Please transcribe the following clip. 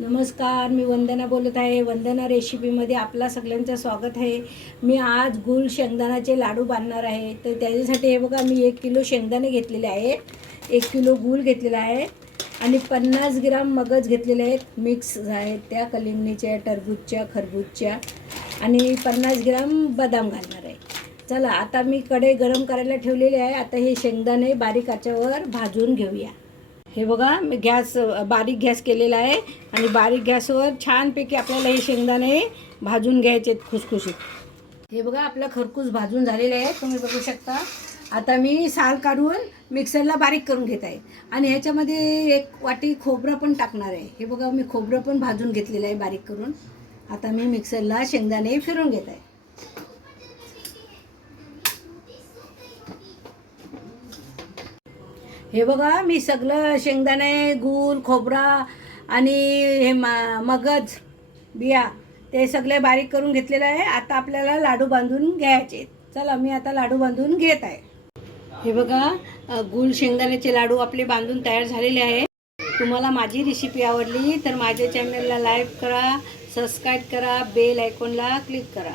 नमस्कार मी वंदना बोलत आहे. वंदना रेसिपीमध्ये आपला सगळ्यांचं स्वागत आहे. मी आज गुल शेंगदाण्याचे लाडू बांधणार आहे. तर त्याच्यासाठी हे बघा मी एक किलो शेंगदाणे घेतलेले आहेत. एक किलो गुल घेतलेला आहे. आणि पन्नास ग्राम मगज घेतलेले आहेत. मिक्स आहेत त्या कलिंगणीच्या टरबूजच्या खरबूजच्या. आणि पन्नास ग्राम बदाम घालणार आहे. चला आता मी कडे गरम करायला ठेवलेले आहे. आता हे शेंगदाणे बारीक आच्यावर भाजून घेऊया. हे बघा मी गॅस बारीक गॅस केलेला आहे आणि बारीक गॅसवर छानपैकी आपल्याला हे शेंगदाणे भाजून घ्यायचे आहेत खुसखुशीत. हे बघा आपला खरपूस भाजून झालेला आहे तुम्ही बघू शकता. आता मी साल काढून मिक्सरला बारीक करून घेत आहे. आणि ह्याच्यामध्ये एक वाटी खोबरं पण टाकणार आहे. हे बघा मी खोबरं पण भाजून घेतलेलं आहे बारीक करून. आता मी मिक्सरला शेंगदाणे फिरून घेत आहे. हे बघा मी सगळं शेंगदाणे गूळ खोबरा आणि हे मा मगज बिया ते सगळे बारीक करून घेतलेलं आहे. आता आपल्याला लाडू बांधून घ्यायचे चला मी आता लाडू बांधून घेत आहे. हे बघा गुळ शेंगदाण्याचे लाडू आपले बांधून तयार झालेले आहे. तुम्हाला माझी रेसिपी आवडली तर माझ्या चॅनलला लाईक करा सबस्क्राईब करा बेल आयकॉनला क्लिक करा.